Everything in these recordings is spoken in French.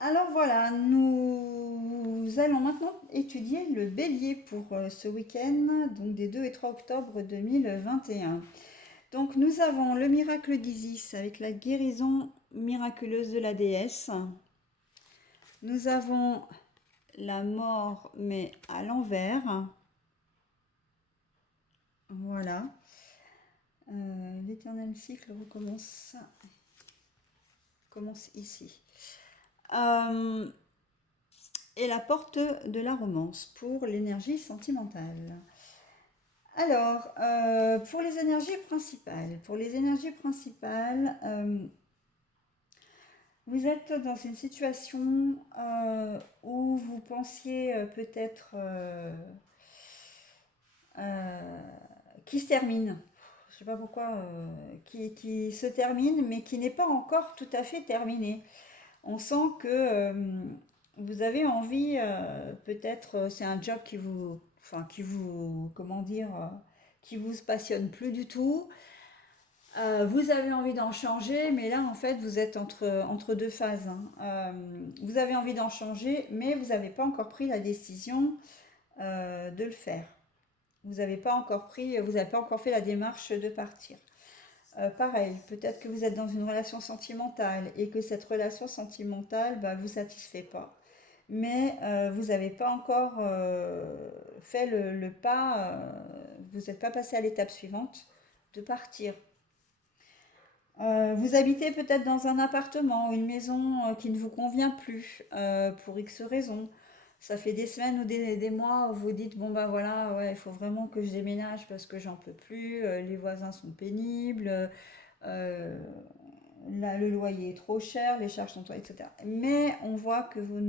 Alors voilà, nous allons maintenant étudier le bélier pour ce week-end, donc des 2 et 3 octobre 2021. Donc nous avons le miracle d'Isis avec la guérison miraculeuse de la déesse. Nous avons la mort mais à l'envers. Voilà. L'éternel cycle commence ici. Euh, et la porte de la romance pour l'énergie sentimentale. Alors, pour les énergies principales, vous êtes dans une situation où vous pensiez peut-être euh, qui se termine. Je ne sais pas pourquoi, qui se termine, mais qui n'est pas encore tout à fait terminé. On sent que vous avez envie, peut-être, c'est un job comment dire, qui vous passionne plus du tout. Vous avez envie d'en changer, mais là, en fait, vous êtes entre deux phases, hein. Vous avez envie d'en changer, mais vous n'avez pas encore pris la décision de le faire. Vous n'avez pas encore fait la démarche de partir. Pareil, peut-être que vous êtes dans une relation sentimentale et que cette relation sentimentale bah, vous satisfait pas. Mais vous n'avez pas encore fait le pas, vous n'êtes pas passé à l'étape suivante de partir. Vous habitez peut-être dans un appartement ou une maison qui ne vous convient plus pour X raisons. Ça fait des semaines ou des mois où vous dites, bon ben voilà, ouais, il faut vraiment que je déménage parce que j'en peux plus, les voisins sont pénibles, euh, le loyer est trop cher, les charges sont trop, etc. Mais on voit que vous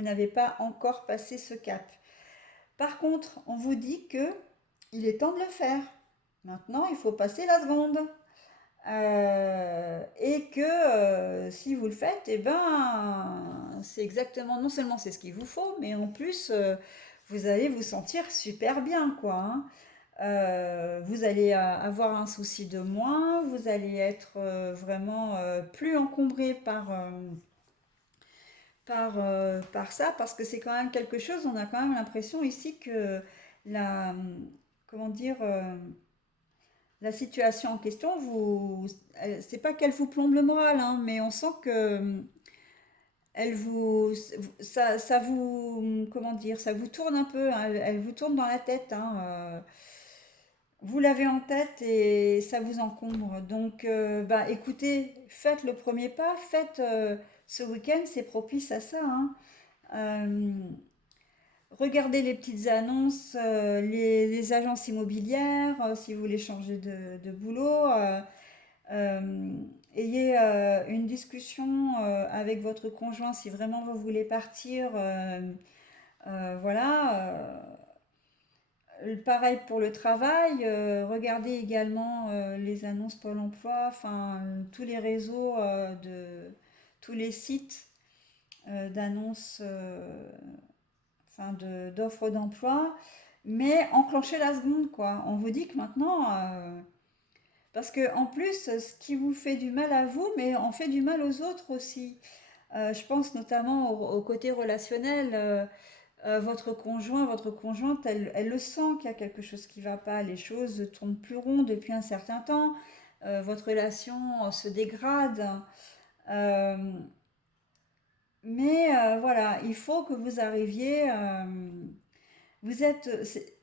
n'avez pas encore passé ce cap. Par contre, on vous dit que il est temps de le faire. Maintenant, il faut passer la seconde. Et que si vous le faites, eh ben, c'est exactement, non seulement c'est ce qu'il vous faut, mais en plus, vous allez vous sentir super bien, quoi, hein. Vous allez avoir un souci de moins, vous allez être vraiment plus encombré par ça, parce que c'est quand même quelque chose, on a quand même l'impression ici que la, comment dire, la situation en question, c'est pas qu'elle vous plombe le moral, hein, mais on sent que elle vous, ça vous, comment dire, ça vous tourne un peu, hein, elle vous tourne dans la tête, hein, vous l'avez en tête et ça vous encombre. Donc, bah, écoutez, faites le premier pas, ce week-end, c'est propice à ça, hein. Euh, Regardez les petites annonces, les agences immobilières, si vous voulez changer de boulot. Euh, Ayez une discussion avec votre conjoint si vraiment vous voulez partir. Voilà. Pareil pour le travail. Regardez également les annonces Pôle emploi, enfin tous les réseaux tous les sites d'annonces, enfin d'offres d'emploi. Mais enclenchez la seconde, quoi. On vous dit que maintenant, parce que en plus, ce qui vous fait du mal à vous, mais en fait du mal aux autres aussi. Je pense notamment au côté relationnel. Votre conjoint, votre conjointe, elle le sent qu'il y a quelque chose qui ne va pas. Les choses tournent plus rond depuis un certain temps. Votre relation se dégrade. Euh, mais voilà, il faut que vous arriviez. Vous êtes, c'est-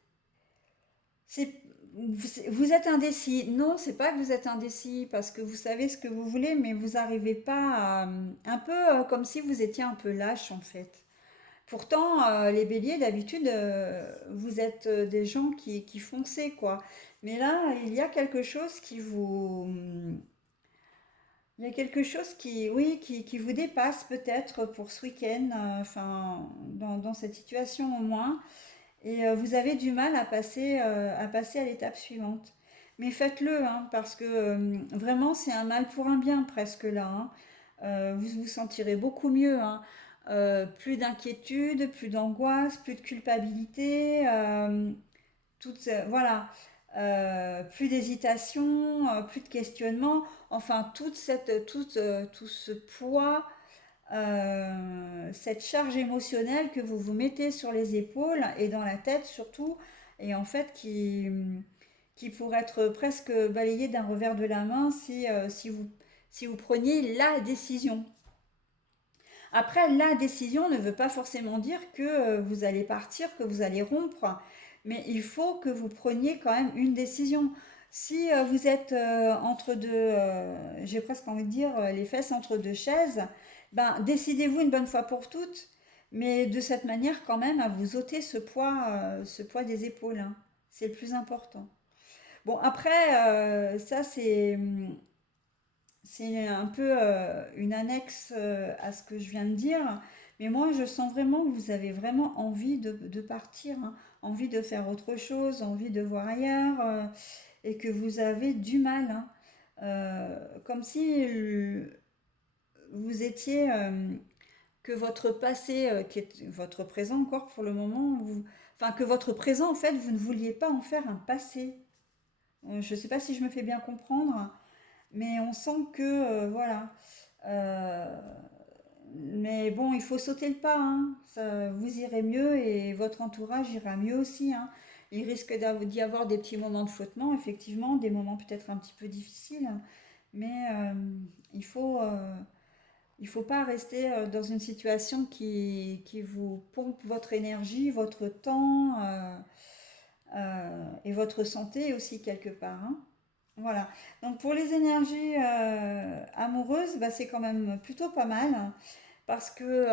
vous êtes indécis. Non, c'est pas que vous êtes indécis parce que vous savez ce que vous voulez, mais vous n'arrivez pas à, un peu comme si vous étiez un peu lâche en fait. Pourtant, les béliers, d'habitude, vous êtes des gens qui foncez, quoi. Mais là, il y a quelque chose qui vous... Il y a quelque chose qui, oui, qui vous dépasse peut-être pour ce week-end, enfin, dans cette situation au moins. Et vous avez du mal à passer à l'étape suivante. Mais faites-le, hein, parce que vraiment, c'est un mal pour un bien presque là, hein. Vous vous sentirez beaucoup mieux, hein. Plus d'inquiétude, plus d'angoisse, plus de culpabilité, voilà. Plus d'hésitation, plus de questionnement. Enfin, tout ce poids cette charge émotionnelle que vous vous mettez sur les épaules et dans la tête surtout, et en fait qui pourrait être presque balayée d'un revers de la main si vous preniez la décision. Après, la décision ne veut pas forcément dire que vous allez partir, que vous allez rompre, mais il faut que vous preniez quand même une décision. Si vous êtes entre deux, j'ai presque envie de dire, les fesses entre deux chaises, ben décidez-vous une bonne fois pour toutes, mais de cette manière quand même à vous ôter ce poids des épaules, hein. C'est le plus important. Bon, après, ça c'est un peu une annexe à ce que je viens de dire, mais moi je sens vraiment que vous avez vraiment envie de partir, hein, envie de faire autre chose, envie de voir ailleurs, et que vous avez du mal, hein. Comme si vous étiez, que votre passé, qui est votre présent encore pour le moment, enfin que votre présent en fait, vous ne vouliez pas en faire un passé. Je ne sais pas si je me fais bien comprendre. Mais on sent que, voilà. Euh, mais bon, il faut sauter le pas, hein. Vous irez mieux et votre entourage ira mieux aussi, hein. Il risque d'y avoir des petits moments de flottement, effectivement, des moments peut-être un petit peu difficiles, mais il faut pas rester dans une situation qui vous pompe votre énergie, votre temps et votre santé aussi quelque part, hein. Voilà. Donc pour les énergies amoureuses, bah, c'est quand même plutôt pas mal, hein, parce que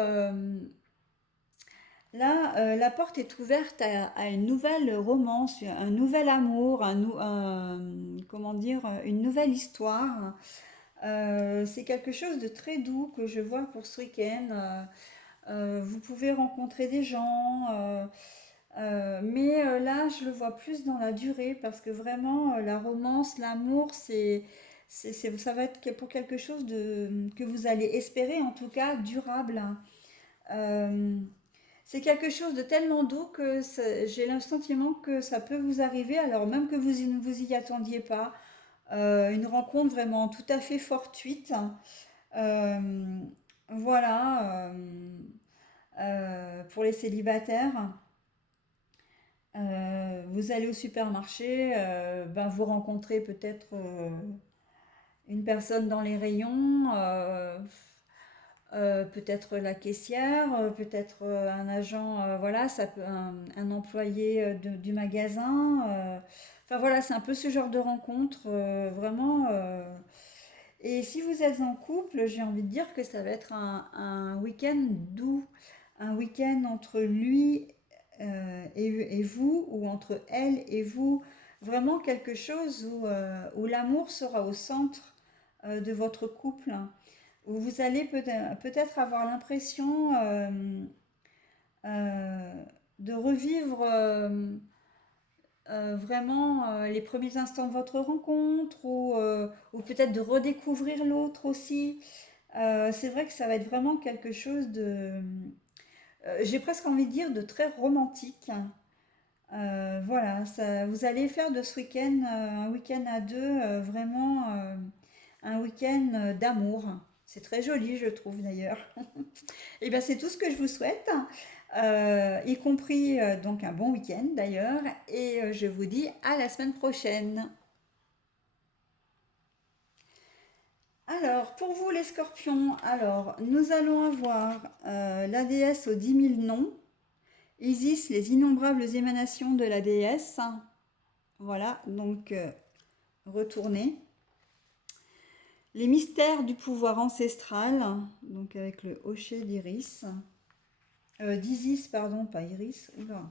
là, la porte est ouverte à une nouvelle romance, un nouvel amour, comment dire, une nouvelle histoire. C'est quelque chose de très doux que je vois pour ce week-end. Vous pouvez rencontrer des gens, mais là, je le vois plus dans la durée parce que vraiment, la romance, l'amour, ça va être pour quelque chose que vous allez espérer, en tout cas durable, hein. Euh, c'est quelque chose de tellement doux que j'ai le sentiment que ça peut vous arriver, alors même que ne vous y attendiez pas. Une rencontre vraiment tout à fait fortuite. Euh, voilà, pour les célibataires. Vous allez au supermarché, ben vous rencontrez peut-être une personne dans les rayons, peut-être la caissière, peut-être un agent, voilà, un employé du magasin. Enfin voilà, c'est un peu ce genre de rencontre, vraiment. Et si vous êtes en couple, j'ai envie de dire que ça va être un week-end doux, un week-end entre lui et vous, ou entre elle et vous, vraiment quelque chose où l'amour sera au centre de votre couple, hein, où vous allez peut-être avoir l'impression euh, de revivre vraiment les premiers instants de votre rencontre, ou peut-être de redécouvrir l'autre aussi. C'est vrai que ça va être vraiment quelque chose j'ai presque envie de dire, de très romantique. Voilà, vous allez faire de ce week-end un week-end à deux, vraiment un week-end d'amour. C'est très joli, je trouve d'ailleurs. Et bien, c'est tout ce que je vous souhaite, y compris donc un bon week-end d'ailleurs. Et je vous dis à la semaine prochaine. Alors, pour vous les scorpions, alors nous allons avoir la déesse aux 10 000 noms, Isis, les innombrables émanations de la déesse. Voilà, donc retournez. Les mystères du pouvoir ancestral, donc avec le hocher d'Iris. D'Isis, pardon, pas Iris. Oula.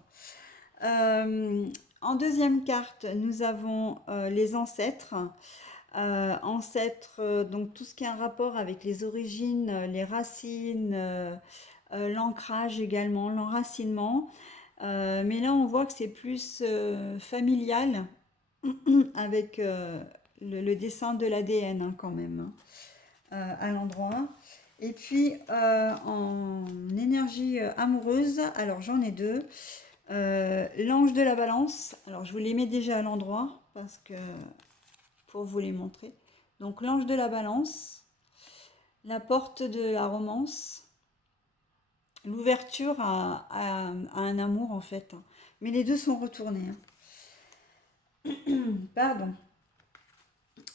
En deuxième carte, nous avons les ancêtres. Ancêtres, donc tout ce qui a un rapport avec les origines, les racines, l'ancrage également, l'enracinement. Mais là, on voit que c'est plus familial avec le dessin de l'ADN, hein, quand même, hein, à l'endroit. Et puis en énergie amoureuse, alors j'en ai deux. L'ange de la balance, alors je vous les mets déjà à l'endroit parce que pour vous les montrer. Donc l'ange de la balance, la porte de la romance, l'ouverture à un amour en fait. Mais les deux sont retournés, hein. Pardon.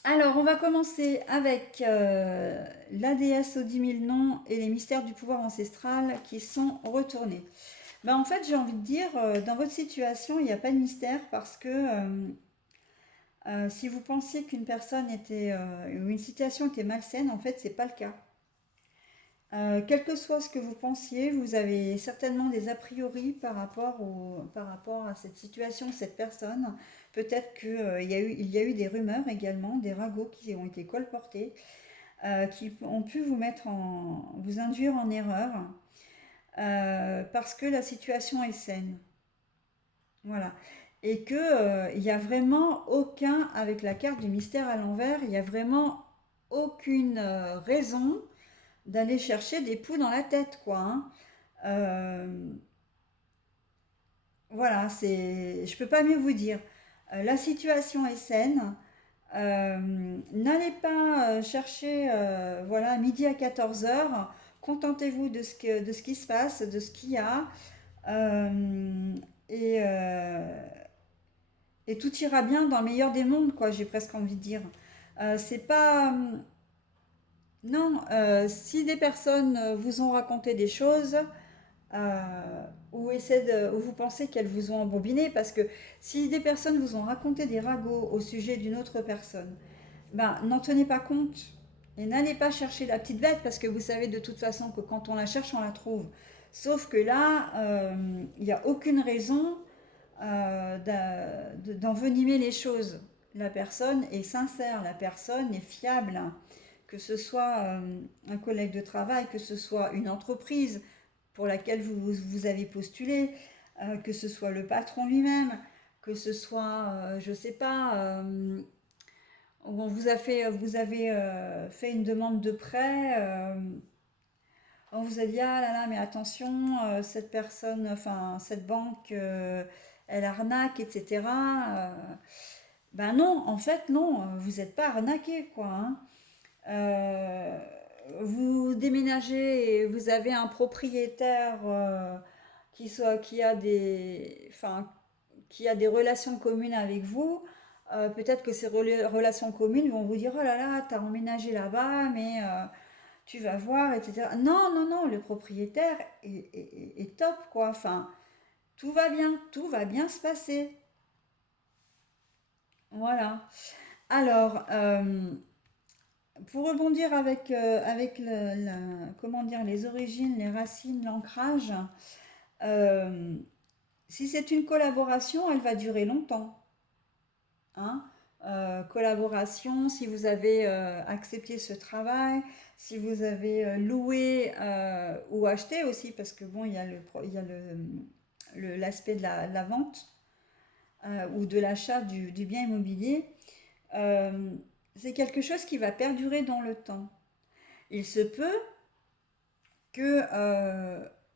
Alors, on va commencer avec la déesse aux 10 000 noms et les mystères du pouvoir ancestral qui sont retournés. Ben, en fait, j'ai envie de dire, dans votre situation, il n'y a pas de mystère parce que si vous pensiez qu'une personne était, ou une situation était malsaine, en fait, c'est pas le cas. Quel que soit ce que vous pensiez, vous avez certainement des a priori par rapport à cette situation, cette personne. Peut-être il y a eu des rumeurs également, des ragots qui ont été colportés, qui ont pu vous induire en erreur, parce que la situation est saine. Voilà. Et que, il n'y a vraiment aucun, avec la carte du mystère à l'envers, il n'y a vraiment aucune raison d'aller chercher des poux dans la tête, quoi, hein. Euh, voilà, je peux pas mieux vous dire. La situation est saine. N'allez pas chercher, voilà, midi à 14 heures. Contentez-vous de ce qui se passe, de ce qu'il y a. Euh, et, euh, et tout ira bien dans le meilleur des mondes, quoi, j'ai presque envie de dire. C'est pas. Non, si des personnes vous ont raconté des choses, ou vous pensez qu'elles vous ont embobiné, parce que si des personnes vous ont raconté des ragots au sujet d'une autre personne, ben n'en tenez pas compte et n'allez pas chercher la petite bête parce que vous savez de toute façon que quand on la cherche, on la trouve. Sauf que là, il n'y a aucune raison d'envenimer les choses. La personne est sincère, la personne est fiable, hein. Que ce soit un collègue de travail, que ce soit une entreprise pour laquelle vous avez postulé, que ce soit le patron lui-même, que ce soit, je ne sais pas, vous avez fait une demande de prêt, on vous a dit ah là là mais attention, cette personne, enfin cette banque, elle arnaque, etc. Ben non, en fait non, vous n'êtes pas arnaqué quoi, hein. Euh, vous déménagez et vous avez un propriétaire enfin, qui a des relations communes avec vous. Peut-être que ces relations communes vont vous dire oh là là, t'as emménagé là-bas, mais tu vas voir, etc. Non, non, non, le propriétaire est top, quoi. Enfin, tout va bien se passer. Voilà. Alors, pour rebondir avec comment dire, les origines, les racines, l'ancrage, euh, si c'est une collaboration, elle va durer longtemps, hein. Collaboration, si vous avez accepté ce travail, si vous avez loué ou acheté aussi, parce que bon, il y a l'aspect de la vente ou de l'achat du bien immobilier. Euh, c'est quelque chose qui va perdurer dans le temps. Il se peut que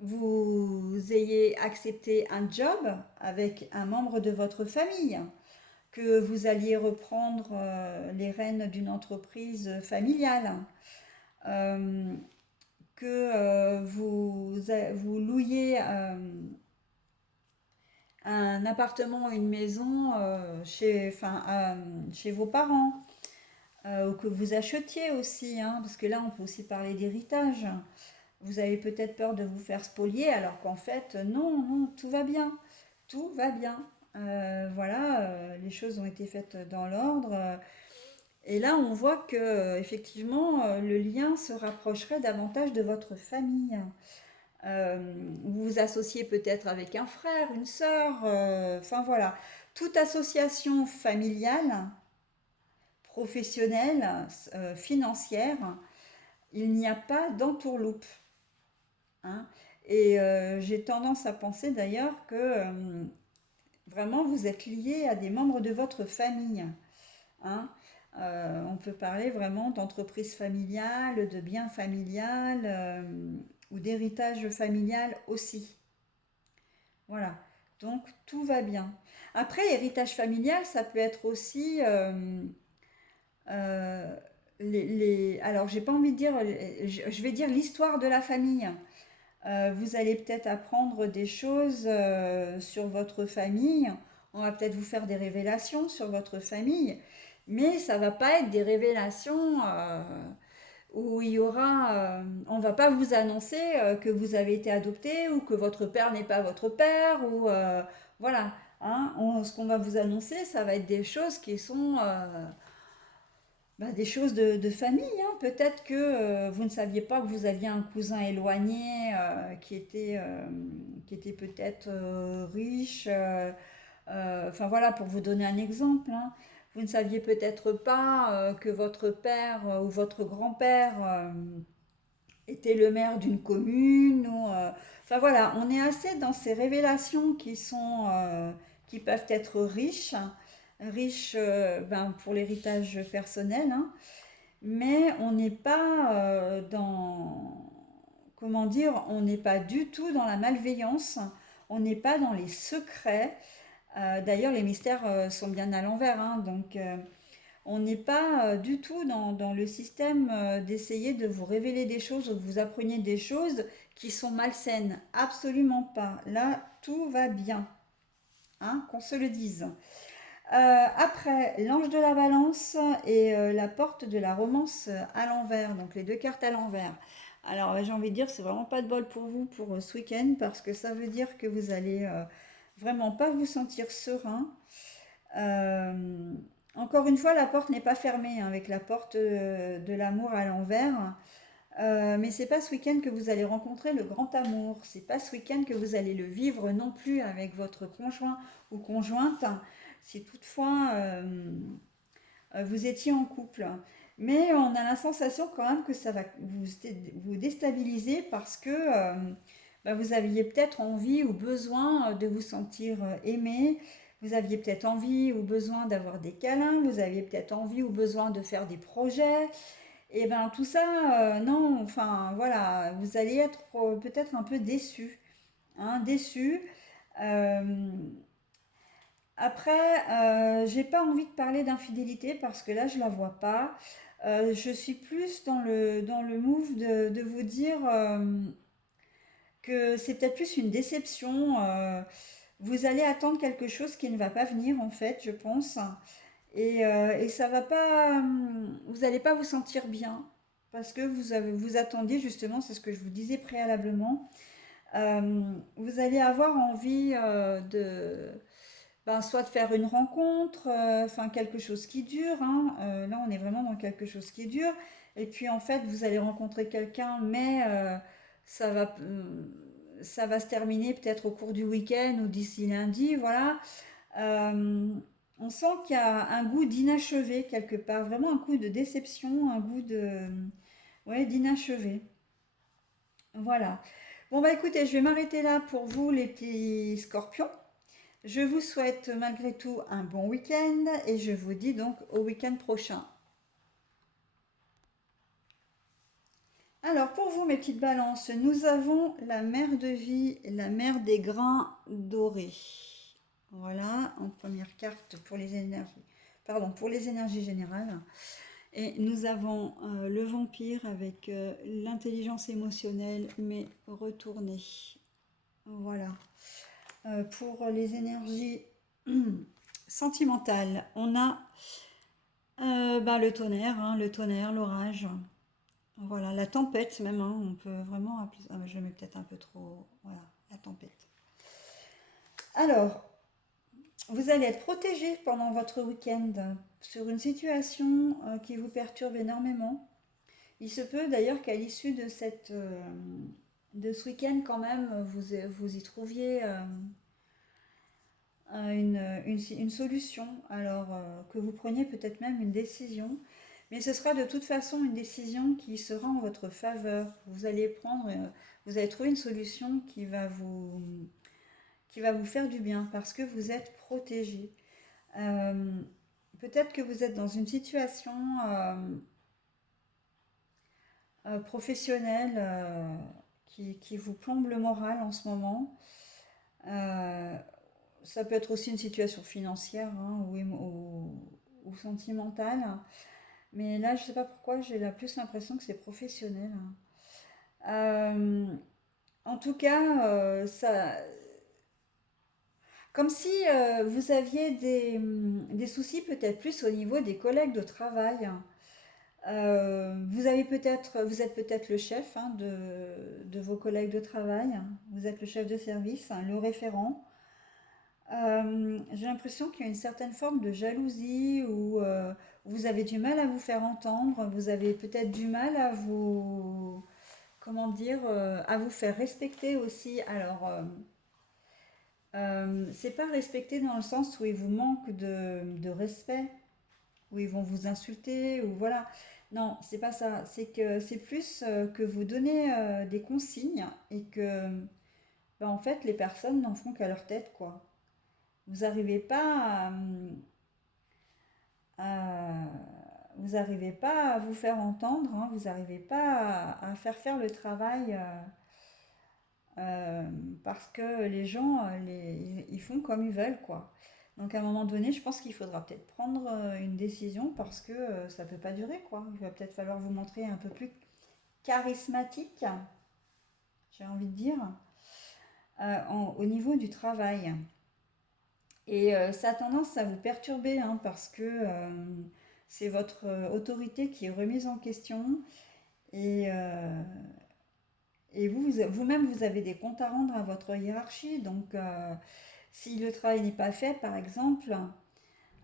vous ayez accepté un job avec un membre de votre famille, que vous alliez reprendre les rênes d'une entreprise familiale, euh, que vous louiez un appartement ou une maison chez vos parents, ou que vous achetiez aussi, hein, parce que là on peut aussi parler d'héritage. Vous avez peut-être peur de vous faire spolier, alors qu'en fait, non, non, tout va bien. Tout va bien. Voilà, les choses ont été faites dans l'ordre. Et là, on voit que effectivement, le lien se rapprocherait davantage de votre famille. Vous vous associez peut-être avec un frère, une sœur, enfin voilà. Toute association familiale, professionnelle, financière, il n'y a pas d'entourloupe, hein. Et j'ai tendance à penser d'ailleurs que vraiment vous êtes lié à des membres de votre famille, hein. On peut parler vraiment d'entreprise familiale, de bien familial ou d'héritage familial aussi. Voilà. Donc tout va bien. Après, héritage familial, ça peut être aussi euh, alors j'ai pas envie de dire, je vais dire l'histoire de la famille. Vous allez peut-être apprendre des choses sur votre famille. On va peut-être vous faire des révélations sur votre famille, mais ça va pas être des révélations où il y aura, on va pas vous annoncer que vous avez été adopté ou que votre père n'est pas votre père ou voilà. Hein, ce qu'on va vous annoncer, ça va être des choses qui sont des choses de famille. Hein. Peut-être que vous ne saviez pas que vous aviez un cousin éloigné qui était peut-être riche. Enfin voilà, pour vous donner un exemple. Hein. Vous ne saviez peut-être pas que votre père ou votre grand-père était le maire d'une commune. Enfin voilà, on est assez dans ces révélations qui peuvent être riches, riches pour l'héritage personnel, hein, mais on n'est pas comment dire, on n'est pas du tout dans la malveillance, on n'est pas dans les secrets. D'ailleurs, les mystères sont bien à l'envers, hein, donc on n'est pas du tout dans le système d'essayer de vous révéler des choses ou de vous appreniez des choses qui sont malsaines. Absolument pas. Là, tout va bien, hein, qu'on se le dise. Après, l'ange de la balance et la porte de la romance à l'envers, donc les deux cartes à l'envers. Alors, j'ai envie de dire, c'est vraiment pas de bol pour vous pour ce week-end parce que ça veut dire que vous allez vraiment pas vous sentir serein. Euh, Encore une fois, la porte n'est pas fermée hein, avec la porte de l'amour à l'envers. Mais c'est pas ce week-end que vous allez rencontrer le grand amour. C'est pas ce week-end que vous allez le vivre non plus avec votre conjoint ou conjointe, si toutefois vous étiez en couple. Mais on a la sensation quand même que ça va vous déstabiliser parce que vous aviez peut-être envie ou besoin de vous sentir aimé. Vous aviez peut-être envie ou besoin d'avoir des câlins. Vous aviez peut-être envie ou besoin de faire des projets. Et ben tout ça, non, enfin voilà, vous allez être peut-être un peu déçu, hein, déçu. Euh, Après, j'ai pas envie de parler d'infidélité parce que là je la vois pas. Je suis plus dans le move de vous dire que c'est peut-être plus une déception. Vous allez attendre quelque chose qui ne va pas venir en fait, je pense. Et ça va pas, vous n'allez pas vous sentir bien parce que vous attendiez justement, c'est ce que je vous disais préalablement. Vous allez avoir envie soit de faire une rencontre, enfin quelque chose qui dure. Hein. Là, on est vraiment dans quelque chose qui dure. Et puis en fait, vous allez rencontrer quelqu'un, mais ça va, ça va se terminer peut-être au cours du week-end ou d'ici lundi, voilà. Euh, on sent qu'il y a un goût d'inachevé quelque part, vraiment un coup de déception, un goût ouais, d'inachevé. Voilà. Bon bah écoutez, je vais m'arrêter là pour vous les petits scorpions. Je vous souhaite malgré tout un bon week-end et je vous dis donc au week-end prochain. Alors pour vous mes petites balances, nous avons la mer de vie, la mer des grains dorés. Voilà, en première carte pour les énergies. Pardon, pour les énergies générales. Et nous avons le vampire avec l'intelligence émotionnelle mais retournée. Voilà. Pour les énergies sentimentales, on a le tonnerre, l'orage. Voilà, la tempête même, hein, on peut vraiment appeler. Ah, je mets peut-être un peu trop. Voilà, la tempête. Alors, vous allez être protégé pendant votre week-end sur une situation qui vous perturbe énormément. Il se peut d'ailleurs qu'à l'issue de ce week-end, quand même, vous y trouviez une solution. Alors que vous preniez peut-être même une décision. Mais ce sera de toute façon une décision qui sera en votre faveur. Vous allez trouver une solution qui va vous faire du bien parce que vous êtes protégé. Euh, Peut-être que vous êtes dans une situation professionnelle qui vous plombe le moral en ce moment. Euh, Ça peut être aussi une situation financière hein, ou sentimentale. Mais là, je sais pas pourquoi, j'ai plus l'impression que c'est professionnel, hein. En tout cas, comme si vous aviez des soucis peut-être plus au niveau des collègues de travail. Vous êtes peut-être le chef, hein, de vos collègues de travail. Vous êtes le chef de service, hein, le référent. J'ai l'impression qu'il y a une certaine forme de jalousie où vous avez du mal à vous faire entendre. Vous avez peut-être du mal à vous, comment dire, à vous faire respecter aussi. Alors, c'est pas respecter dans le sens où ils vous manquent de respect, où ils vont vous insulter, ou voilà. Non, c'est pas ça. C'est que c'est plus que vous donnez des consignes et que, ben, en fait, les personnes n'en font qu'à leur tête, quoi. Vous n'arrivez pas à- vous n'arrivez pas à vous faire entendre, hein, vous n'arrivez pas à faire le travail euh, parce que les gens, ils font comme ils veulent, quoi. Donc à un moment donné, je pense qu'il faudra peut-être prendre une décision parce que ça ne peut pas durer, quoi. Il va peut-être falloir vous montrer un peu plus charismatique, j'ai envie de dire, au niveau du travail. Et ça a tendance à vous perturber, hein, parce que c'est votre autorité qui est remise en question et, vous-même, vous avez des comptes à rendre à votre hiérarchie. Donc, si le travail n'est pas fait, par exemple,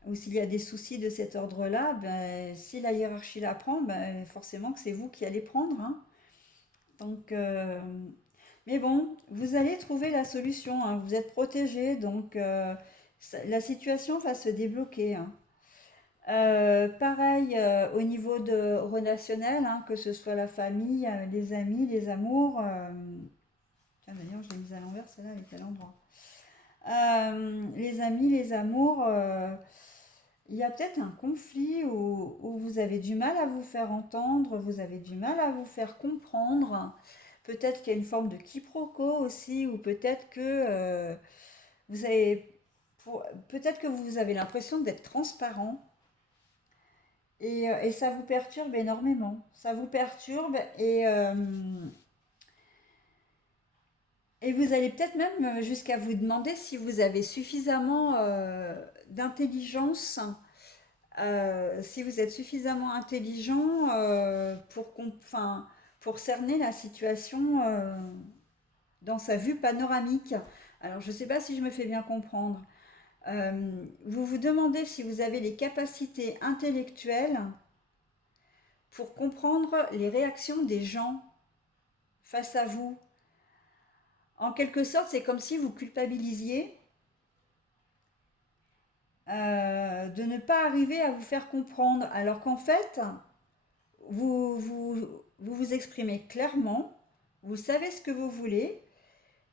ou s'il y a des soucis de cet ordre-là, ben, si la hiérarchie la prend, ben, forcément que c'est vous qui allez prendre, hein. Donc, mais bon, vous allez trouver la solution, hein. Vous êtes protégé, donc la situation va se débloquer, hein. Pareil au niveau relationnel, hein, que ce soit la famille, les amis, les amours. Tiens, d'ailleurs, je l'ai mise à l'envers, celle-là, elle est à l'endroit. Les amis, les amours, il y a peut-être un conflit où vous avez du mal à vous faire entendre, vous avez du mal à vous faire comprendre. Peut-être qu'il y a une forme de quiproquo aussi, ou peut-être que vous avez, peut-être que vous avez l'impression d'être transparent. Et ça vous perturbe énormément. Ça vous perturbe et vous allez peut-être même jusqu'à vous demander si vous avez suffisamment d'intelligence, si vous êtes suffisamment intelligent enfin, pour cerner la situation dans sa vue panoramique. Alors, je ne sais pas si je me fais bien comprendre. Vous vous demandez si vous avez les capacités intellectuelles pour comprendre les réactions des gens face à vous. En quelque sorte, c'est comme si vous culpabilisiez de ne pas arriver à vous faire comprendre, alors qu'en fait, vous exprimez clairement, vous savez ce que vous voulez,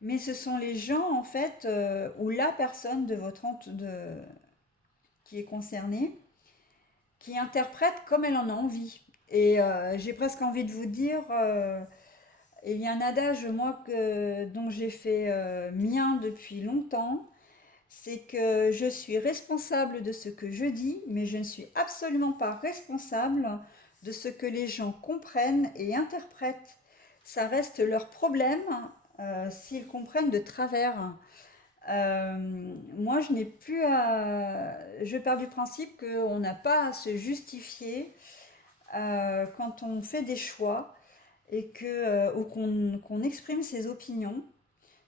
mais ce sont les gens, en fait, ou la personne qui est concernée, qui interprète comme elle en a envie. Et j'ai presque envie de vous dire, il y a un adage, moi, dont j'ai fait mien depuis longtemps, c'est que je suis responsable de ce que je dis, mais je ne suis absolument pas responsable de ce que les gens comprennent et interprètent. Ça reste leur problème s'ils comprennent de travers. Moi, je n'ai plus à... Je pars du principe qu'on n'a pas à se justifier quand on fait des choix ou qu'on exprime ses opinions.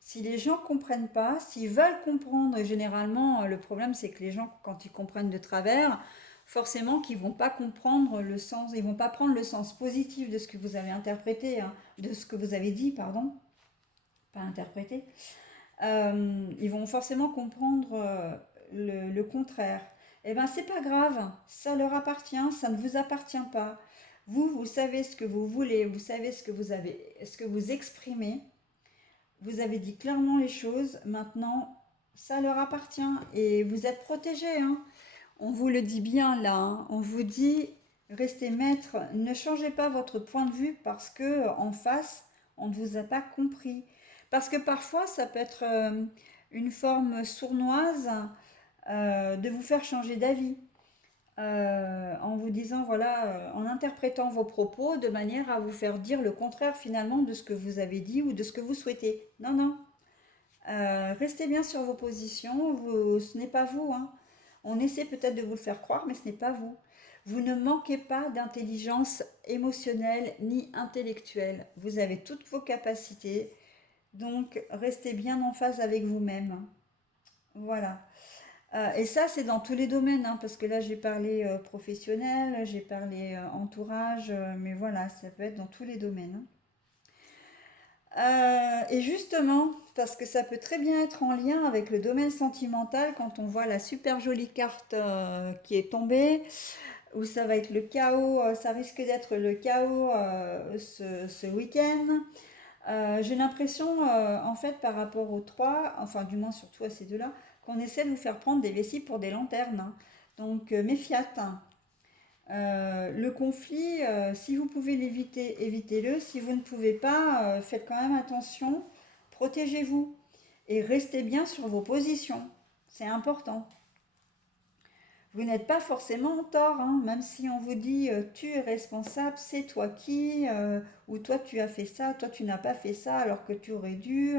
Si les gens comprennent pas, s'ils veulent comprendre, et généralement le problème c'est que les gens quand ils comprennent de travers, forcément qu'ils vont pas comprendre le sens, ils vont pas prendre le sens positif de ce que vous avez interprété, hein, de ce que vous avez dit, pardon, pas interprété. Ils vont forcément comprendre le contraire. Eh ben c'est pas grave, ça leur appartient, ça ne vous appartient pas. Vous savez ce que vous voulez, vous savez ce que vous exprimez. Vous avez dit clairement les choses, maintenant ça leur appartient et vous êtes protégés, hein. On vous le dit bien là, hein. On vous dit restez maître, ne changez pas votre point de vue parce que en face on ne vous a pas compris. Parce que parfois ça peut être une forme sournoise de vous faire changer d'avis. en vous disant, voilà, en interprétant vos propos de manière à vous faire dire le contraire finalement de ce que vous avez dit ou de ce que vous souhaitez. Non, non. Restez bien sur vos positions, ce n'est pas vous, hein. On essaie peut-être de vous le faire croire, mais ce n'est pas vous. Vous ne manquez pas d'intelligence émotionnelle ni intellectuelle. Vous avez toutes vos capacités, donc restez bien en phase avec vous-même. Voilà. Et ça, c'est dans tous les domaines, hein, parce que là, j'ai parlé professionnel, j'ai parlé entourage, mais voilà, ça peut être dans tous les domaines, hein. Et justement, parce que ça peut très bien être en lien avec le domaine sentimental, quand on voit la super jolie carte qui est tombée, où ça va être le chaos, ça risque d'être le chaos ce week-end. J'ai l'impression, en fait, par rapport aux trois, enfin du moins surtout à ces deux-là, qu'on essaie de vous faire prendre des vessies pour des lanternes, hein. Donc méfiat, hein. Le conflit, si vous pouvez l'éviter, évitez-le. Si vous ne pouvez pas, faites quand même attention. Protégez-vous et restez bien sur vos positions. C'est important. Vous n'êtes pas forcément en tort, hein, même si on vous dit tu es responsable, c'est toi qui, ou toi tu as fait ça, toi tu n'as pas fait ça alors que tu aurais dû.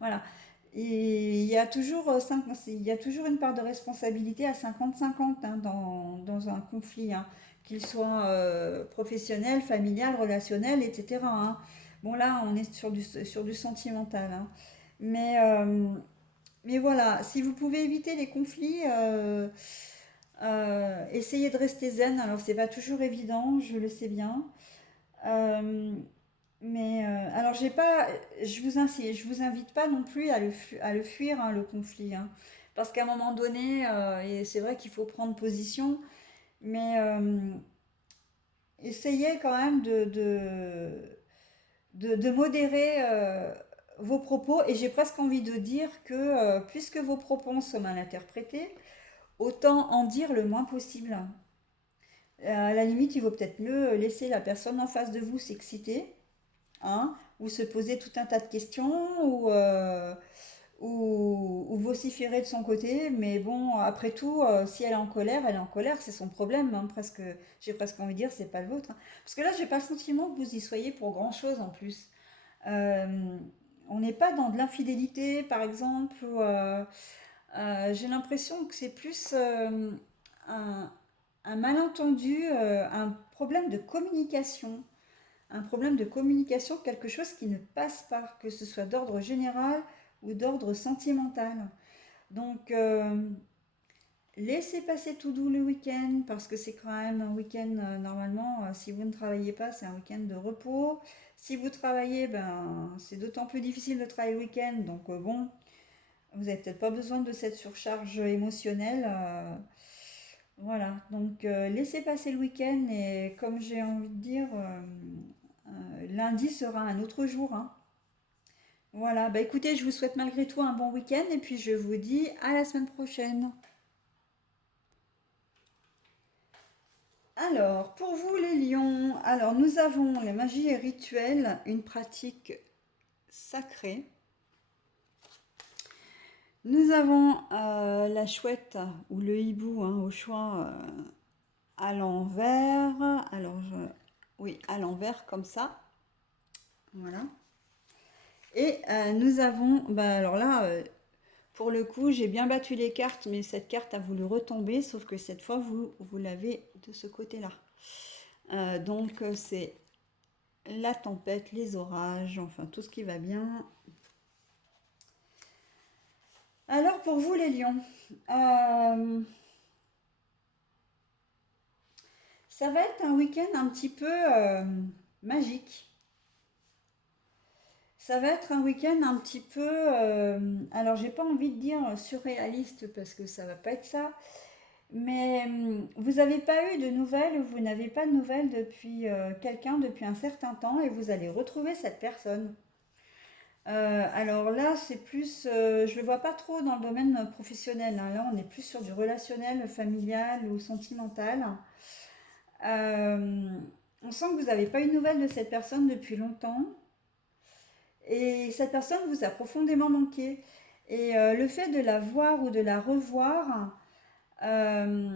Voilà. Et il y a toujours une part de responsabilité à 50-50, hein, dans un conflit, hein, qu'il soit professionnel, familial, relationnel, etc., hein. Bon là, on est sur du sentimental, hein. Mais, euh, mais voilà, si vous pouvez éviter les conflits, essayez de rester zen. Alors, c'est pas toujours évident, je le sais bien. Euh, alors, je vous invite pas non plus à le fuir, hein, le conflit, hein. Parce qu'à un moment donné, et c'est vrai qu'il faut prendre position, mais essayez quand même de modérer vos propos. Et j'ai presque envie de dire que puisque vos propos sont mal interprétés, autant en dire le moins possible. À la limite, il vaut peut-être mieux laisser la personne en face de vous s'exciter, hein, ou se poser tout un tas de questions, ou vociférer de son côté. Mais bon, après tout, si elle est en colère, c'est son problème, hein, presque, j'ai presque envie de dire, c'est pas le vôtre, hein. Parce que là, j'ai pas le sentiment que vous y soyez pour grand-chose en plus. Euh, on n'est pas dans de l'infidélité, par exemple, j'ai l'impression que c'est plus un, un malentendu, un problème de communication. Un problème de communication, quelque chose qui ne passe pas, que ce soit d'ordre général ou d'ordre sentimental. Donc, laissez passer tout doux le week-end, parce que c'est quand même un week-end, normalement, si vous ne travaillez pas, c'est un week-end de repos. Si vous travaillez, ben, c'est d'autant plus difficile de travailler le week-end, donc bon, vous n'avez peut-être pas besoin de cette surcharge émotionnelle. Voilà, donc laissez passer le week-end et comme j'ai envie de dire, lundi sera un autre jour, hein. Voilà, bah écoutez, je vous souhaite malgré tout un bon week-end et puis je vous dis à la semaine prochaine. Alors, pour vous les lions, alors nous avons la magie et rituel, une pratique sacrée. Nous avons la chouette ou le hibou, hein, au choix, à l'envers. Oui, à l'envers comme ça. Voilà. Et nous avons, bah alors là, pour le coup, j'ai bien battu les cartes, mais cette carte a voulu retomber, sauf que cette fois, vous l'avez de ce côté-là. Donc, c'est la tempête, les orages, enfin tout ce qui va bien. Alors, pour vous, les lions, euh, ça va être un week-end un petit peu magique. Ça va être un week-end un petit peu, alors j'ai pas envie de dire surréaliste parce que ça va pas être ça, mais vous n'avez pas eu de nouvelles ou vous n'avez pas de nouvelles depuis quelqu'un depuis un certain temps et vous allez retrouver cette personne. Alors là, c'est plus, je le vois pas trop dans le domaine professionnel, hein. Là, on est plus sur du relationnel, familial ou sentimental. Euh, on sent que vous n'avez pas eu de nouvelles de cette personne depuis longtemps. Et cette personne vous a profondément manqué. Et le fait de la voir ou de la revoir, euh,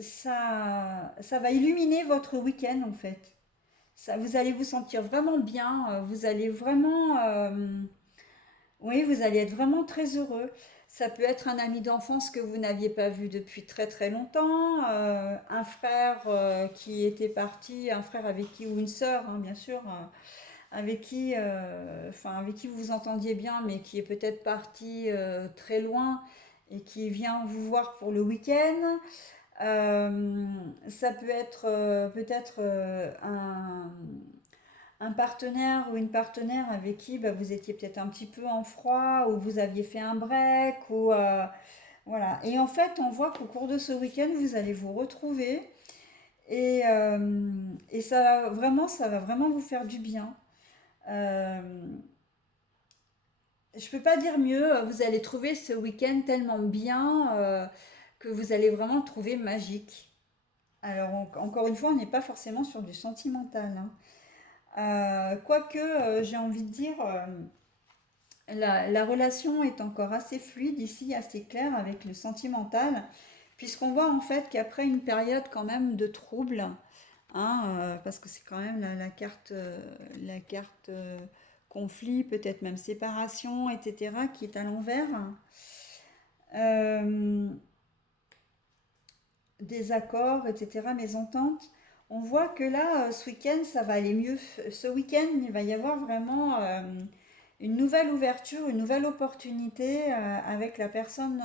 ça va illuminer votre week-end en fait. Ça, vous allez vous sentir vraiment bien, vous allez vraiment, oui, vous allez être vraiment très heureux. Ça peut être un ami d'enfance que vous n'aviez pas vu depuis très très longtemps, un frère qui était parti, un frère avec qui, ou une sœur, hein, bien sûr, avec qui vous vous entendiez bien, mais qui est peut-être parti très loin et qui vient vous voir pour le week-end. Euh, Ça peut être peut-être un partenaire ou une partenaire avec qui bah, vous étiez peut-être un petit peu en froid ou vous aviez fait un break ou voilà. Et en fait, on voit qu'au cours de ce week-end, vous allez vous retrouver et ça va vraiment vous faire du bien. Euh, je peux pas dire mieux. Vous allez trouver ce week-end tellement bien que vous allez vraiment le trouver magique. Alors encore une fois, on n'est pas forcément sur du sentimental, hein. Quoique, j'ai envie de dire, la relation est encore assez fluide ici, assez claire avec le sentimental, puisqu'on voit en fait qu'après une période quand même de trouble, hein, parce que c'est quand même la carte conflit, peut-être même séparation, etc., qui est à l'envers, euh, désaccords, etc., mésententes. On voit que là, ce week-end, ça va aller mieux. Ce week-end, il va y avoir vraiment une nouvelle ouverture, une nouvelle opportunité avec la personne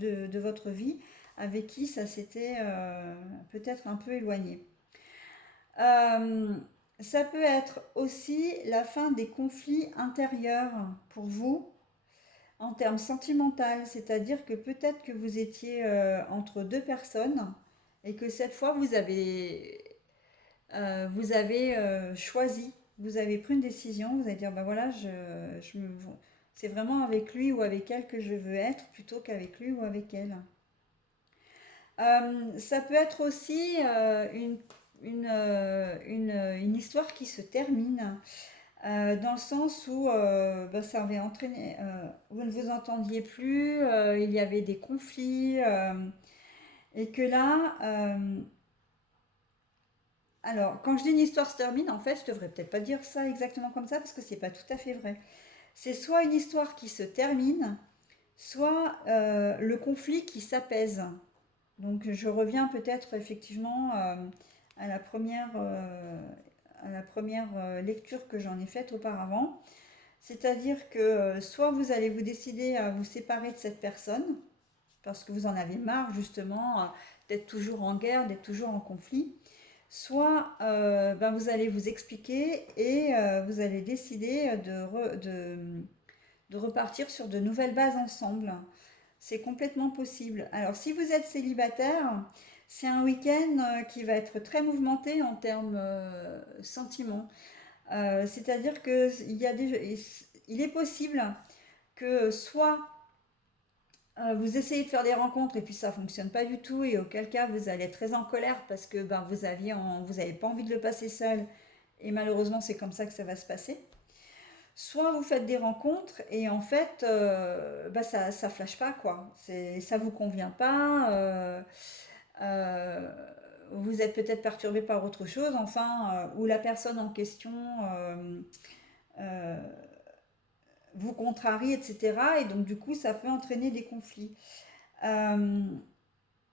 de votre vie avec qui ça s'était peut-être un peu éloigné. Euh, Ça peut être aussi la fin des conflits intérieurs pour vous en termes sentimentaux, c'est-à-dire que peut-être que vous étiez entre deux personnes et que cette fois vous avez choisi, vous avez pris une décision, vous allez dire, bah voilà, c'est vraiment avec lui ou avec elle que je veux être plutôt qu'avec lui ou avec elle. Ça peut être aussi une histoire qui se termine, dans le sens où bah, ça avait entraîné, vous ne vous entendiez plus, il y avait des conflits, et que là, alors quand je dis une histoire se termine, en fait, je devrais peut-être pas dire ça exactement comme ça parce que c'est pas tout à fait vrai. C'est soit une histoire qui se termine, soit le conflit qui s'apaise. Donc je reviens peut-être effectivement à la première lecture que j'en ai faite auparavant. C'est-à-dire que soit vous allez vous décider à vous séparer de cette personne, parce que vous en avez marre justement d'être toujours en guerre, d'être toujours en conflit, soit ben, vous allez vous expliquer et vous allez décider de repartir sur de nouvelles bases ensemble. C'est complètement possible. Alors si vous êtes célibataire, c'est un week-end qui va être très mouvementé en termes sentiments. C'est-à-dire il est possible que soit vous essayez de faire des rencontres et puis ça fonctionne pas du tout et auquel cas vous allez être très en colère parce que ben, vous avez pas envie de le passer seul et malheureusement c'est comme ça que ça va se passer. Soit vous faites des rencontres et en fait bah, ça flash pas quoi, ça vous convient pas, euh, vous êtes peut-être perturbé par autre chose, enfin, ou la personne en question euh, vous contrarie, etc. Et donc du coup, ça peut entraîner des conflits. Euh,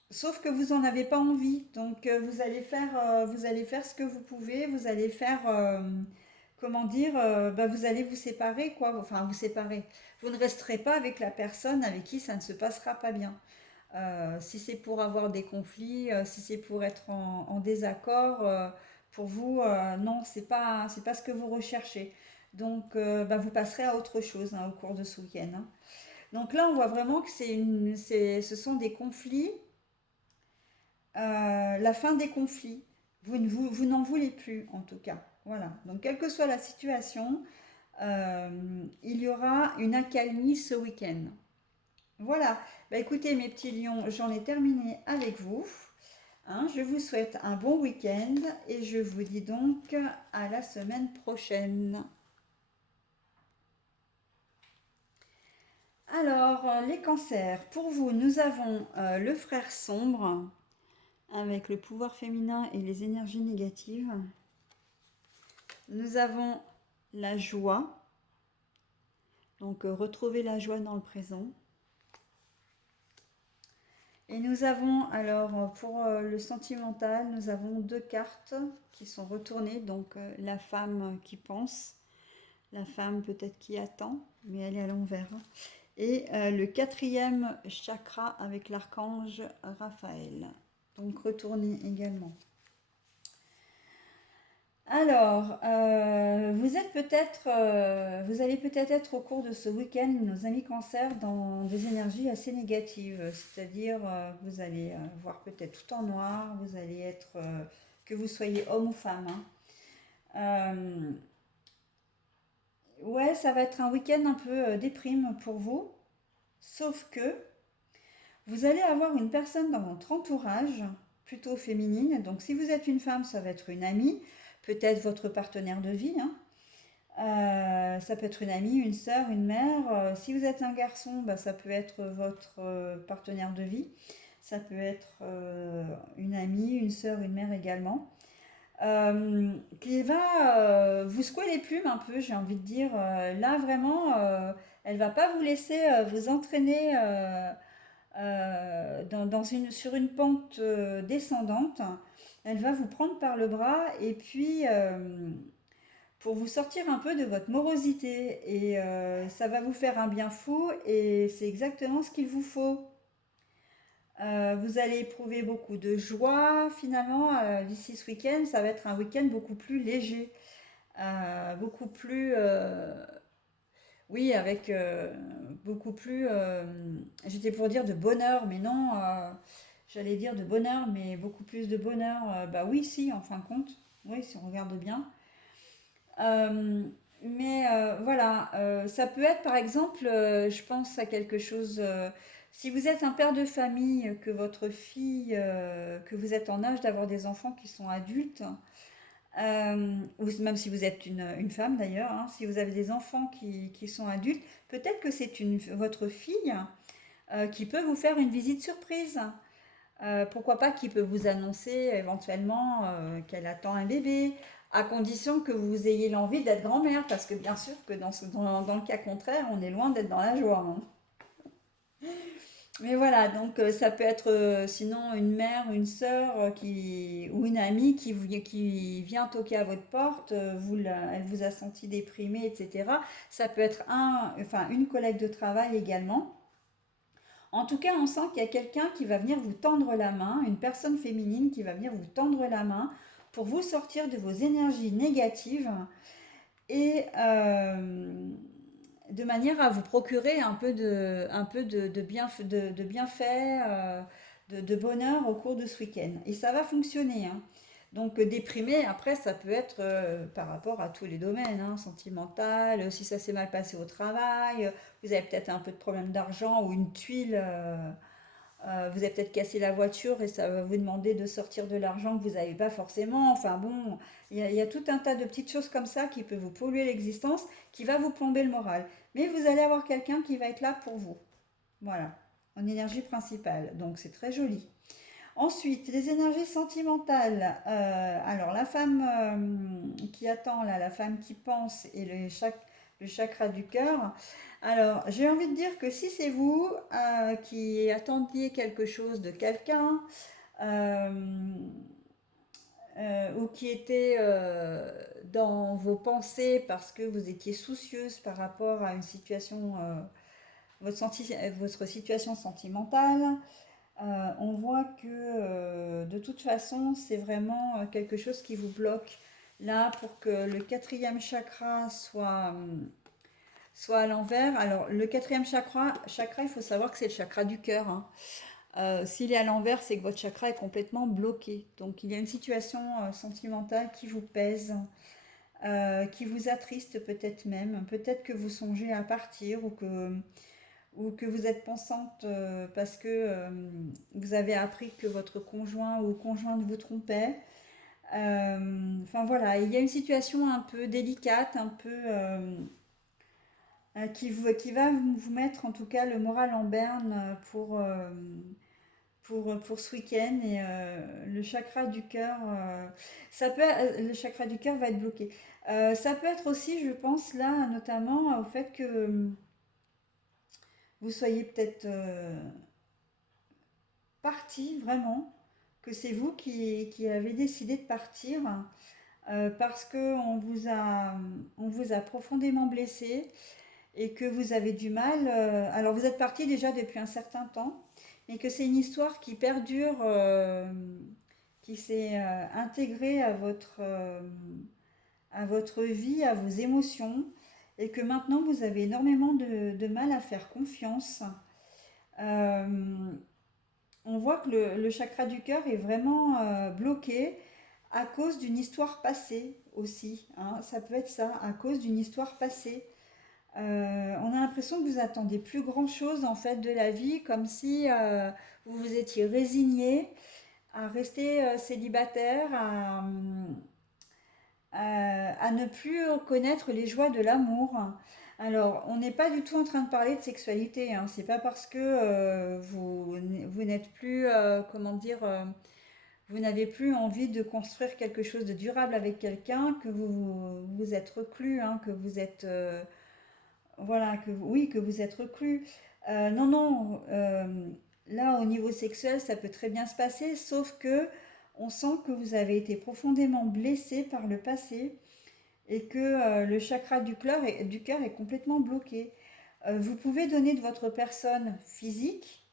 Sauf que vous n'en avez pas envie. Donc vous allez faire ce que vous pouvez, vous allez faire, comment dire, bah, vous allez vous séparer, quoi. Enfin, vous séparer. Vous ne resterez pas avec la personne avec qui ça ne se passera pas bien. Si c'est pour avoir des conflits, si c'est pour être en désaccord, pour vous, non, c'est pas ce que vous recherchez. Donc, bah, vous passerez à autre chose hein, au cours de ce week-end, hein. Donc là, on voit vraiment que ce sont des conflits, la fin des conflits. Vous n'en voulez plus, en tout cas. Voilà. Donc, quelle que soit la situation, il y aura une accalmie ce week-end. Voilà. Bah, écoutez, mes petits lions, j'en ai terminé avec vous. Hein, je vous souhaite un bon week-end et je vous dis donc à la semaine prochaine. Alors, les cancers, pour vous, nous avons le frère sombre, avec le pouvoir féminin et les énergies négatives. Nous avons la joie, donc retrouver la joie dans le présent. Et nous avons alors pour le sentimental, nous avons 2 cartes qui sont retournées, donc la femme qui pense, la femme peut-être qui attend, mais elle est à l'envers. Et le 4e chakra avec l'archange Raphaël, donc retourné également. Alors, vous allez peut-être être au cours de ce week-end, nos amis Cancer, dans des énergies assez négatives. C'est-à-dire, vous allez voir peut-être tout en noir, vous allez être, que vous soyez homme ou femme, hein. Ouais, ça va être un week-end un peu déprime pour vous, sauf que vous allez avoir une personne dans votre entourage, plutôt féminine. Donc, si vous êtes une femme, ça va être une amie, peut-être votre partenaire de vie, hein. Ça peut être une amie, une sœur, une mère. Si vous êtes un garçon, bah, ça peut être votre partenaire de vie. Ça peut être une amie, une sœur, une mère également. Qui va vous secouer les plumes un peu, j'ai envie de dire. Là, vraiment, elle va pas vous laisser vous entraîner sur une pente descendante. Elle va vous prendre par le bras et puis pour vous sortir un peu de votre morosité. Et ça va vous faire un bien fou et c'est exactement ce qu'il vous faut. Vous allez éprouver beaucoup de joie finalement d'ici ce week-end. Ça va être un week-end beaucoup plus léger, beaucoup plus, oui, avec beaucoup plus, j'étais pour dire de bonheur, mais non, j'allais dire de bonheur, mais beaucoup plus de bonheur. Bah oui, si, en fin de compte, oui, si on regarde bien. Euh, mais voilà, ça peut être par exemple, je pense à quelque chose, si vous êtes un père de famille, que votre fille, que vous êtes en âge d'avoir des enfants qui sont adultes, ou même si vous êtes une femme d'ailleurs, hein, si vous avez des enfants qui sont adultes, peut-être que c'est votre fille qui peut vous faire une visite surprise. Pourquoi pas qui peut vous annoncer éventuellement qu'elle attend un bébé, à condition que vous ayez l'envie d'être grand-mère, parce que bien sûr que dans le cas contraire, on est loin d'être dans la joie, hein. Mais voilà, donc ça peut être sinon une mère, une sœur ou une amie qui vient toquer à votre porte, elle vous a senti déprimée, etc. Ça peut être enfin, une collègue de travail également. En tout cas, on sent qu'il y a quelqu'un qui va venir vous tendre la main, une personne féminine qui va venir vous tendre la main pour vous sortir de vos énergies négatives et de manière à vous procurer un peu de bienfaits, de bonheur au cours de ce week-end. Et ça va fonctionner, hein. Donc déprimé, après, ça peut être par rapport à tous les domaines, hein, sentimental, si ça s'est mal passé au travail, vous avez peut-être un peu de problème d'argent ou une tuile, vous avez peut-être cassé la voiture et ça va vous demander de sortir de l'argent que vous n'avez pas forcément. Enfin bon, il y a tout un tas de petites choses comme ça qui peuvent vous polluer l'existence, qui va vous plomber le moral. Mais vous allez avoir quelqu'un qui va être là pour vous. Voilà, en énergie principale. Donc c'est très joli. Ensuite, les énergies sentimentales. Alors la femme qui attend, là, la femme qui pense et le chakra du cœur. Alors, j'ai envie de dire que si c'est vous qui attendiez quelque chose de quelqu'un, euh, ou qui était dans vos pensées parce que vous étiez soucieuse par rapport à une situation, votre situation sentimentale, on voit que de toute façon, c'est vraiment quelque chose qui vous bloque. Là, pour que le 4e chakra soit à l'envers. Alors, le 4e chakra, il faut savoir que c'est le chakra du cœur, hein. S'il est à l'envers, c'est que votre chakra est complètement bloqué. Donc, il y a une situation sentimentale qui vous pèse, qui vous attriste peut-être même. Peut-être que vous songez à partir ou que vous êtes pensante parce que vous avez appris que votre conjoint ou conjointe vous trompait. Enfin voilà, il y a une situation un peu délicate, un peu qui va vous mettre en tout cas le moral en berne pour ce week-end et le chakra du cœur, le chakra du cœur va être bloqué. Ça peut être aussi, je pense, là, notamment au fait que vous soyez peut-être parti vraiment, que c'est vous qui avez décidé de partir parce que on vous a profondément blessé et que vous avez du mal. Alors vous êtes parti déjà depuis un certain temps, mais que c'est une histoire qui perdure, qui s'est intégrée à votre vie, à vos émotions, et que maintenant vous avez énormément de mal à faire confiance. Euh, on voit que le chakra du cœur est vraiment bloqué à cause d'une histoire passée aussi, hein. Ça peut être ça, à cause d'une histoire passée. On a l'impression que vous attendez plus grand-chose en fait de la vie, comme si vous vous étiez résigné à rester célibataire, à ne plus connaître les joies de l'amour. Alors, on n'est pas du tout en train de parler de sexualité, hein. C'est pas parce que vous n'êtes plus, comment dire, vous n'avez plus envie de construire quelque chose de durable avec quelqu'un que vous êtes reclus, hein, que vous êtes, voilà, oui, que vous êtes reclus. Non, non, là, au niveau sexuel, ça peut très bien se passer, sauf que on sent que vous avez été profondément blessé par le passé et que le chakra du cœur est complètement bloqué. Vous pouvez donner de votre personne physique,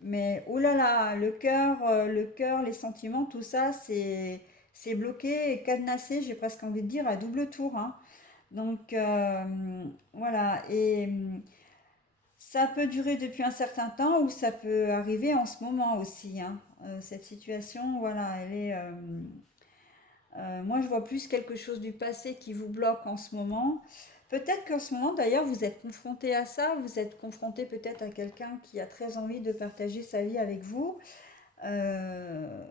mais oh là là, le cœur, les sentiments, tout ça, c'est bloqué et cadenassé, j'ai presque envie de dire, à double tour, hein. Donc voilà, et ça peut durer depuis un certain temps ou ça peut arriver en ce moment aussi, hein. Cette situation, voilà, elle est. Moi, je vois plus quelque chose du passé qui vous bloque en ce moment. Peut-être qu'en ce moment, d'ailleurs, vous êtes confronté à ça, vous êtes confronté peut-être à quelqu'un qui a très envie de partager sa vie avec vous euh,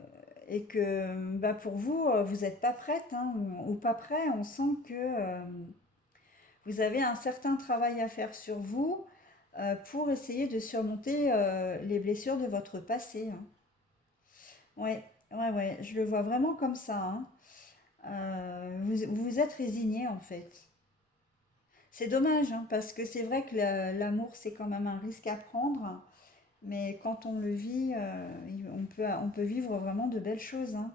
et que bah, pour vous, vous n'êtes pas prête, hein, ou pas prêt. On sent que vous avez un certain travail à faire sur vous pour essayer de surmonter les blessures de votre passé, hein. Ouais, ouais, ouais, je le vois vraiment comme ça, hein. Vous vous êtes résigné en fait. C'est dommage, hein, parce que c'est vrai que l'amour, c'est quand même un risque à prendre, mais quand on le vit, on peut vivre vraiment de belles choses, hein.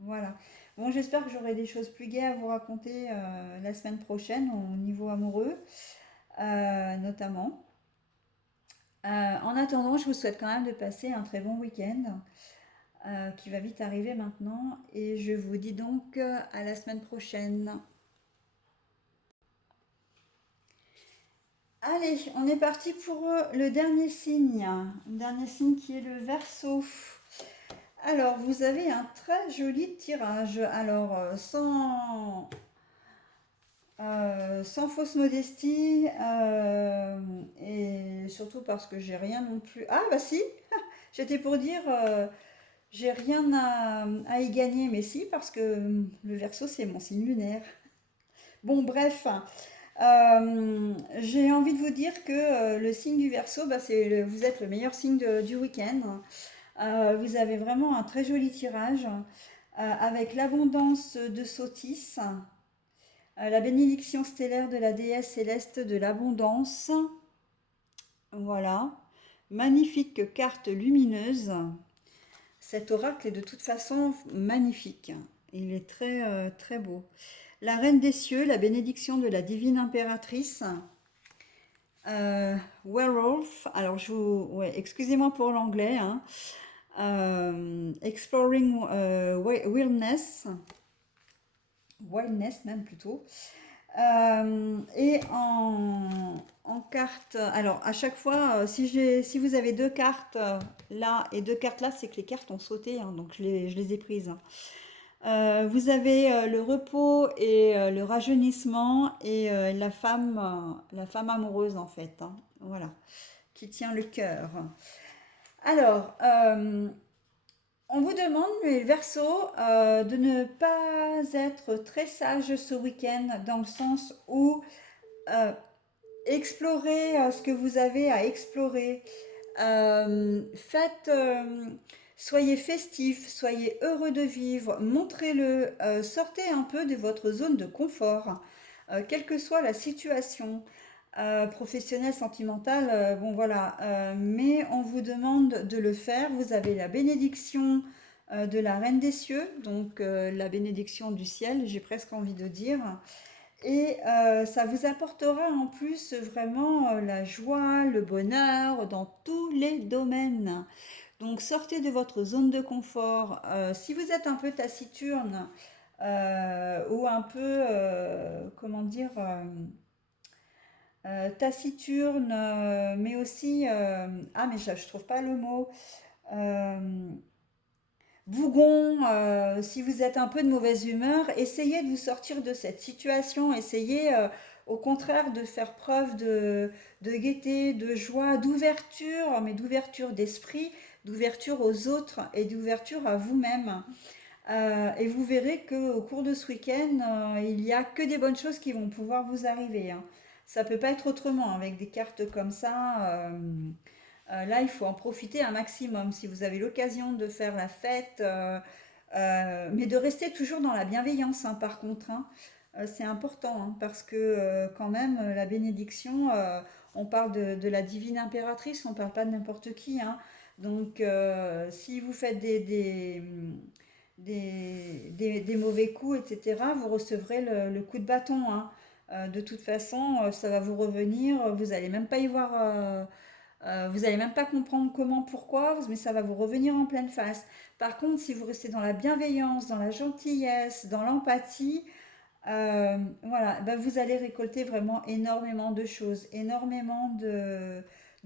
Voilà. Bon, j'espère que j'aurai des choses plus gaies à vous raconter la semaine prochaine au niveau amoureux, notamment. En attendant, je vous souhaite quand même de passer un très bon week-end qui va vite arriver maintenant, et je vous dis donc à la semaine prochaine. Allez, on est parti pour le dernier signe qui est le Verseau. Alors, vous avez un très joli tirage. Alors, sans fausse modestie, et surtout parce que j'ai rien non plus. Ah, bah si, j'étais pour dire, j'ai rien à y gagner, mais si, parce que le Verseau, c'est mon signe lunaire. Bon, bref. J'ai envie de vous dire que le signe du Verseau, bah, vous êtes le meilleur signe du week-end. Vous avez vraiment un très joli tirage avec l'abondance de Sotis, la bénédiction stellaire de la déesse céleste de l'abondance. Voilà, magnifique carte lumineuse. Cet oracle est de toute façon magnifique. Il est très très beau. La reine des cieux, la bénédiction de la divine impératrice. Werewolf, alors ouais, excusez-moi pour l'anglais, hein. Exploring wildness même plutôt. Et en carte, alors à chaque fois, si vous avez deux cartes là et deux cartes là, c'est que les cartes ont sauté, hein, donc je les ai prises, hein. Vous avez le repos et le rajeunissement et la femme amoureuse en fait, hein, voilà, qui tient le cœur. Alors, on vous demande, les Verseaux, de ne pas être très sage ce week-end dans le sens où euh, explorez ce que vous avez à explorer. Faites, soyez festifs, soyez heureux de vivre, montrez-le, sortez un peu de votre zone de confort, quelle que soit la situation, professionnelle, sentimentale, bon voilà, mais on vous demande de le faire. Vous avez la bénédiction de la Reine des Cieux, donc la bénédiction du ciel, j'ai presque envie de dire. Et ça vous apportera en plus vraiment la joie, le bonheur dans tous les domaines. Donc sortez de votre zone de confort. Si vous êtes un peu taciturne ou un peu, comment dire, taciturne, mais aussi, ah mais je trouve pas le mot, euh, bougon, si vous êtes un peu de mauvaise humeur, essayez de vous sortir de cette situation, essayez au contraire de faire preuve de gaieté, de joie, d'ouverture, mais d'ouverture d'esprit, d'ouverture aux autres et d'ouverture à vous-même. Et vous verrez qu'au cours de ce week-end, il n'y a que des bonnes choses qui vont pouvoir vous arriver, hein. Ça peut pas être autrement avec des cartes comme ça. Là, il faut en profiter un maximum si vous avez l'occasion de faire la fête, mais de rester toujours dans la bienveillance, hein, par contre, hein. C'est important, hein, parce que quand même, la bénédiction, on parle de la divine impératrice, on ne parle pas de n'importe qui, hein. Donc, si vous faites des mauvais coups, etc., vous recevrez le coup de bâton, hein. De toute façon, ça va vous revenir, vous n'allez même pas y voir, vous n'allez même pas comprendre comment, pourquoi, mais ça va vous revenir en pleine face. Par contre, si vous restez dans la bienveillance, dans la gentillesse, dans l'empathie, voilà, ben vous allez récolter vraiment énormément de choses, énormément de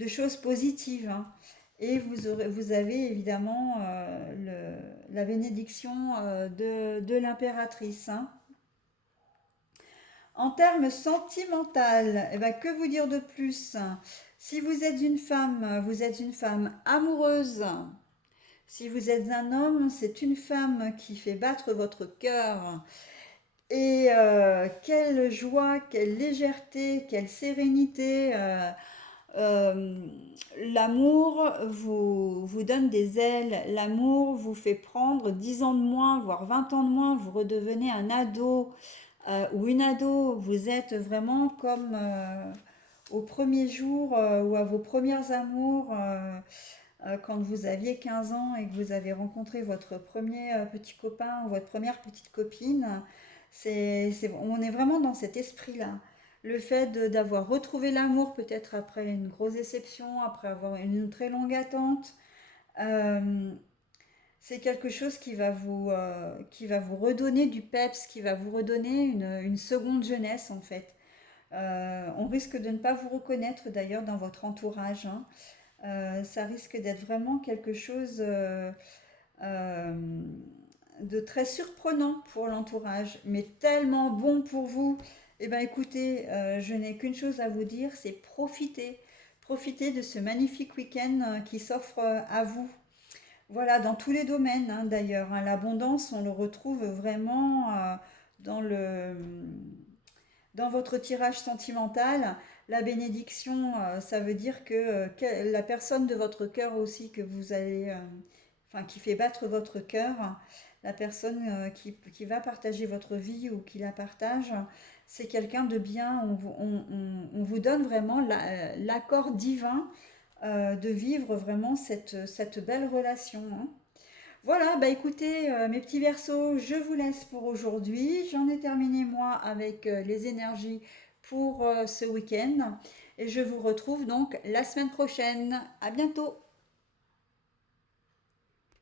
choses positives, hein. Et vous avez évidemment la bénédiction de l'impératrice, hein. En termes sentimental, eh ben, que vous dire de plus? Si vous êtes une femme amoureuse. Si vous êtes un homme, c'est une femme qui fait battre votre cœur. Et quelle joie, quelle légèreté, quelle sérénité. Euh, L'amour vous donne des ailes. L'amour vous fait prendre 10 ans de moins, voire 20 ans de moins. Vous redevenez un ado ou une ado. Vous êtes vraiment comme au premier jour ou à vos premières amours. Quand vous aviez 15 ans et que vous avez rencontré votre premier petit copain ou votre première petite copine, on est vraiment dans cet esprit-là. Le fait d'avoir retrouvé l'amour peut-être après une grosse déception, après avoir une très longue attente, euh, c'est quelque chose qui va vous redonner du peps, qui va vous redonner une seconde jeunesse en fait. On risque de ne pas vous reconnaître d'ailleurs dans votre entourage, hein. Ça risque d'être vraiment quelque chose euh, de très surprenant pour l'entourage, mais tellement bon pour vous. Eh bien écoutez, je n'ai qu'une chose à vous dire, c'est profiter. Profitez de ce magnifique week-end qui s'offre à vous. Voilà, dans tous les domaines, hein, d'ailleurs, hein. L'abondance, on le retrouve vraiment dans dans votre tirage sentimental. La bénédiction, ça veut dire que la personne de votre cœur aussi que vous allez, enfin qui fait battre votre cœur, la personne qui va partager votre vie ou qui la partage, c'est quelqu'un de bien. On vous donne vraiment l'accord divin de vivre vraiment cette belle relation, hein. Voilà, bah écoutez, mes petits versos, je vous laisse pour aujourd'hui. J'en ai terminé moi avec les énergies pour ce week-end et je vous retrouve donc la semaine prochaine. À bientôt!